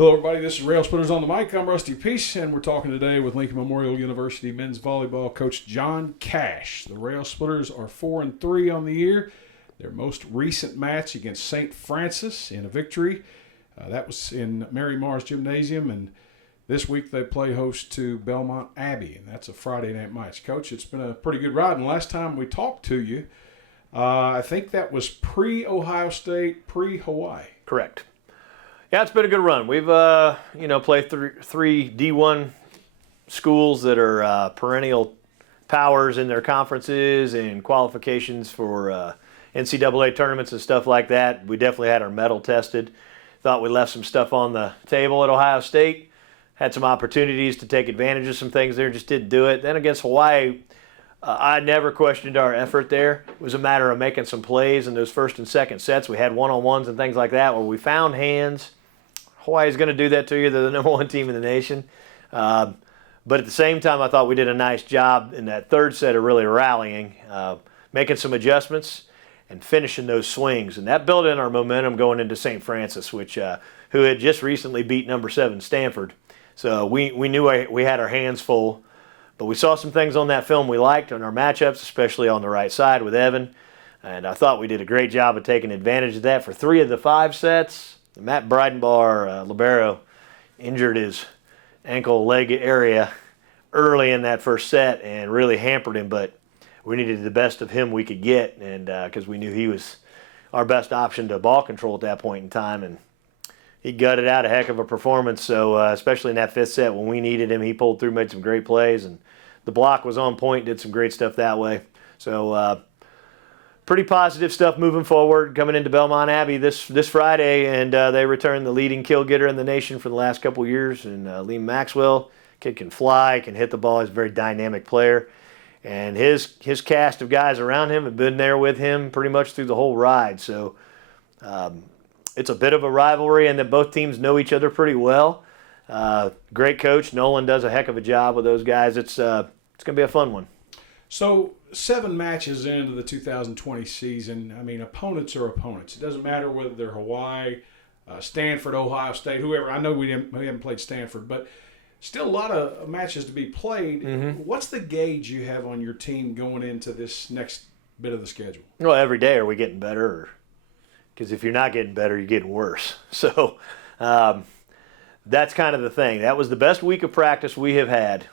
Hello, everybody. This is Railsplitters on the mic. I'm Rusty Peace, and we're talking today with Lincoln Memorial University men's volleyball coach John Cash. The Railsplitters are 4-3 on the year. Their most recent match against St. Francis in a victory. That was in Mary Mars Gymnasium, and this week they play host to Belmont Abbey, and that's a Friday night match. Coach, it's been a pretty good ride, and last time we talked to you, I think that was pre-Ohio State, pre-Hawaii. Correct. Yeah, it's been a good run. We've, played three D1 schools that are perennial powers in their conferences and qualifications for NCAA tournaments and stuff like that. We definitely had our mettle tested. Thought we left some stuff on the table at Ohio State. Had some opportunities to take advantage of some things there, just didn't do it. Then against Hawaii, I never questioned our effort there. It was a matter of making some plays in those first and second sets. We had one-on-ones and things like that where we found hands. Hawaii's going to do that to you. They're the number one team in the nation. But at the same time, I thought we did a nice job in that third set of really rallying, making some adjustments and finishing those swings. And that built in our momentum going into St. Francis, who had just recently beat number 7 Stanford. So we knew we had our hands full. But we saw some things on that film we liked in our matchups, especially on the right side with Evan. And I thought we did a great job of taking advantage of that for 3 of the 5 sets. Matt Breidenbar, libero, injured his ankle leg area early in that first set and really hampered him, but we needed the best of him we could get, and because we knew he was our best option to ball control at that point in time, and he gutted out a heck of a performance. So especially in that 5th set when we needed him, he pulled through, made some great plays, and the block was on point, did some great stuff that way. So pretty positive stuff moving forward, coming into Belmont Abbey this Friday, and they return the leading kill getter in the nation for the last couple of years, and Liam Maxwell. Kid can fly, can hit the ball. He's a very dynamic player, and his cast of guys around him have been there with him pretty much through the whole ride. So it's a bit of a rivalry, and that both teams know each other pretty well. Great coach. Nolan does a heck of a job with those guys. It's going to be a fun one. So 7 matches into the 2020 season. I mean, opponents are opponents. It doesn't matter whether they're Hawaii, Stanford, Ohio State, whoever. I know we haven't played Stanford, but still a lot of matches to be played. Mm-hmm. What's the gauge you have on your team going into this next bit of the schedule? Well, every day are we getting better? Because if you're not getting better, you're getting worse. So that's kind of the thing. That was the best week of practice we have had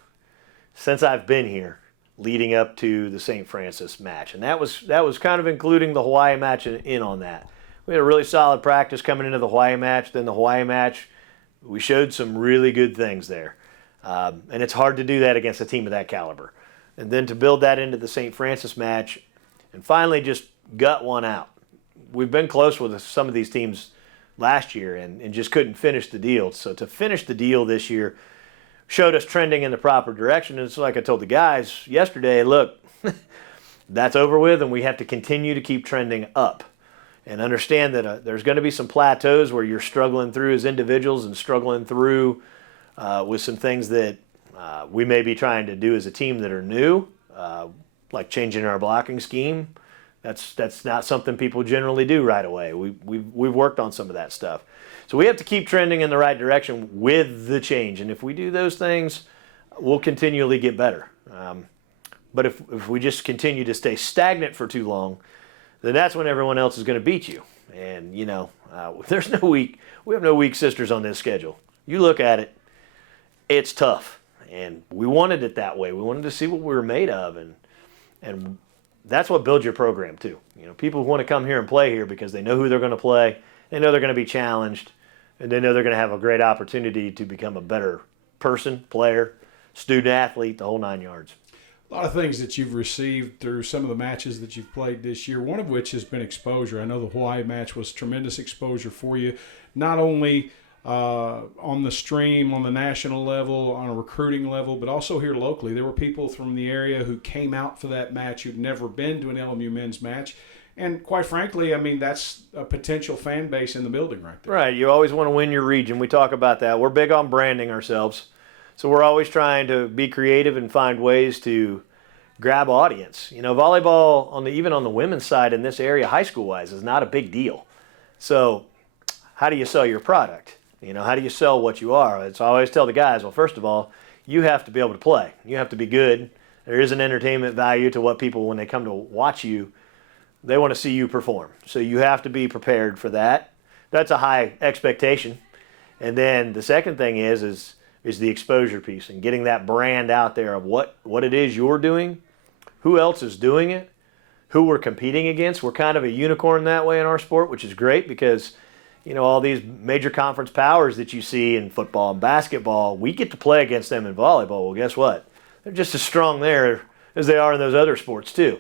since I've been here, leading up to the St. Francis match. And that was kind of including the Hawaii match in on that. We had a really solid practice coming into the Hawaii match. Then the Hawaii match, we showed some really good things there. And it's hard to do that against a team of that caliber. And then to build that into the St. Francis match and finally just gut one out. We've been close with some of these teams last year and just couldn't finish the deal. So to finish the deal this year showed us trending in the proper direction. And it's like I told the guys yesterday, look, that's over with, and we have to continue to keep trending up and understand that there's going to be some plateaus where you're struggling through as individuals and struggling through with some things that we may be trying to do as a team that are new, like changing our blocking scheme. That's not something people generally do right away. We've worked on some of that stuff. So we have to keep trending in the right direction with the change. And if we do those things, we'll continually get better. But if we just continue to stay stagnant for too long, then that's when everyone else is going to beat you. And, there's no we have no weak sisters on this schedule. You look at it, it's tough. And we wanted it that way. We wanted to see what we were made of. And that's what builds your program too. People want to come here and play here because they know who they're going to play. They know they're going to be challenged, and they know they're going to have a great opportunity to become a better person, player, student athlete, the whole 9 yards. A lot of things that you've received through some of the matches that you've played this year, one of which has been exposure. I know the Hawaii match was tremendous exposure for you, not only on the stream, on the national level, on a recruiting level, but also here locally. There were people from the area who came out for that match who'd never been to an LMU men's match. And quite frankly, I mean, that's a potential fan base in the building right there. Right. You always want to win your region. We talk about that. We're big on branding ourselves. So we're always trying to be creative and find ways to grab audience. Volleyball, even on the women's side in this area, high school-wise, is not a big deal. So how do you sell your product? How do you sell what you are? It's I always tell the guys, well, first of all, you have to be able to play. You have to be good. There is an entertainment value to what people, when they come to watch you, they want to see you perform. So you have to be prepared for that. That's a high expectation. And then the second thing is the exposure piece and getting that brand out there of what it is you're doing, who else is doing it, who we're competing against. We're kind of a unicorn that way in our sport, which is great because, all these major conference powers that you see in football and basketball, we get to play against them in volleyball. Well, guess what? They're just as strong there as they are in those other sports too.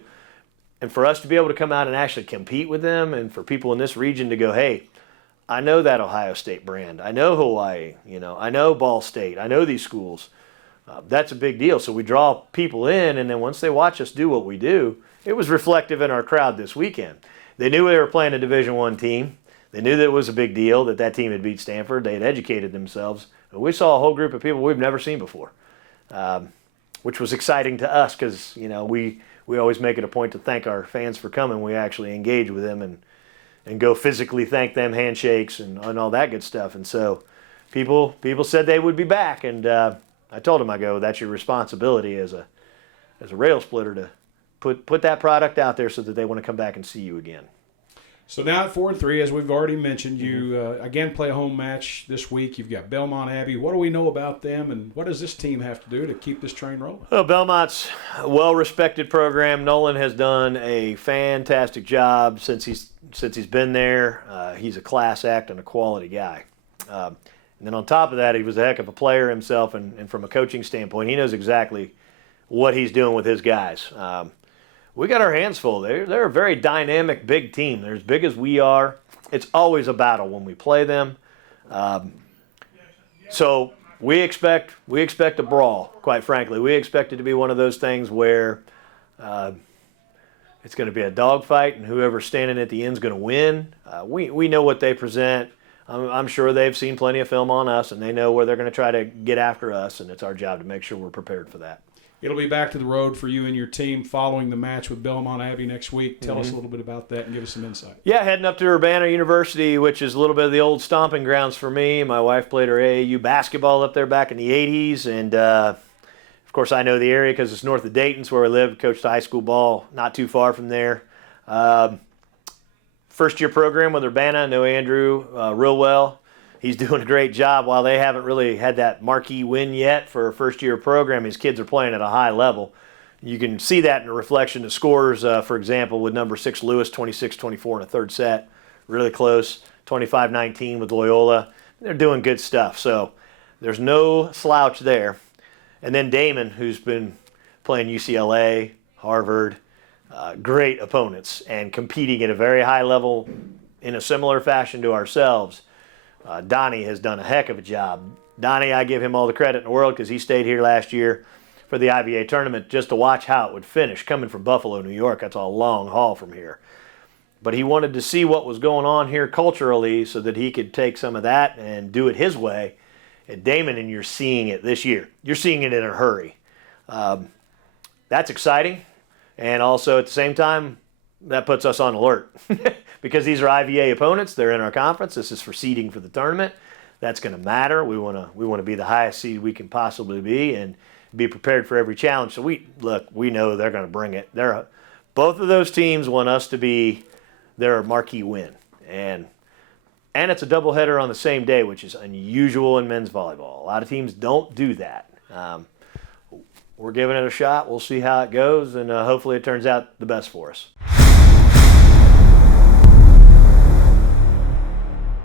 And for us to be able to come out and actually compete with them, and for people in this region to go, hey, I know that Ohio State brand. I know Hawaii. I know Ball State. I know these schools. That's a big deal. So we draw people in, and then once they watch us do what we do, it was reflective in our crowd this weekend. They knew they were playing a Division I team. They knew that it was a big deal that team had beat Stanford. They had educated themselves. And we saw a whole group of people we've never seen before, which was exciting to us because, we always make it a point to thank our fans for coming. We actually engage with them and go physically thank them, handshakes and all that good stuff. And so people said they would be back. And I told them, I go, that's your responsibility as a rail splitter to put that product out there so that they want to come back and see you again. So now at 4-3, as we've already mentioned, you again play a home match this week. You've got Belmont Abbey. What do we know about them, and what does this team have to do to keep this train rolling? Well, Belmont's a well-respected program. Nolan has done a fantastic job since he's been there. He's a class act and a quality guy. And then on top of that, he was a heck of a player himself, and from a coaching standpoint, he knows exactly what he's doing with his guys. We got our hands full. They're a very dynamic, big team. They're as big as we are. It's always a battle when we play them. So we expect a brawl, quite frankly. We expect it to be one of those things where it's going to be a dogfight, and whoever's standing at the end is going to win. We know what they present. I'm sure they've seen plenty of film on us, and they know where they're going to try to get after us, and it's our job to make sure we're prepared for that. It'll be back to the road for you and your team following the match with Belmont Abbey next week. Tell us a little bit about that and give us some insight. Yeah, heading up to Urbana University, which is a little bit of the old stomping grounds for me. My wife played her AAU basketball up there back in the 80s. And, of course, I know the area because it's north of Dayton. It's where I live. Coached high school ball not too far from there. First-year program with Urbana. I know Andrew real well. He's doing a great job. While they haven't really had that marquee win yet for a first-year program, his kids are playing at a high level. You can see that in the reflection of scores, for example, with number 6 Lewis, 26-24 in a third set. Really close, 25-19 with Loyola. They're doing good stuff, so there's no slouch there. And then Damon, who's been playing UCLA, Harvard, great opponents, and competing at a very high level in a similar fashion to ourselves. Donnie has done a heck of a job. Donnie, I give him all the credit in the world because he stayed here last year for the IVA tournament just to watch how it would finish. Coming from Buffalo, New York, that's a long haul from here. But he wanted to see what was going on here culturally so that he could take some of that and do it his way. And Damon, and you're seeing it this year. You're seeing it in a hurry. That's exciting. And also at the same time, that puts us on alert because these are IVA opponents. They're in our conference. This is for seeding for the tournament. That's going to matter. We want to be the highest seed we can possibly be and be prepared for every challenge. So we know they're going to bring it. Both of those teams want us to be their marquee win, and it's a doubleheader on the same day, which is unusual in men's volleyball. A lot of teams don't do that. We're giving it a shot. We'll see how it goes, and hopefully it turns out the best for us.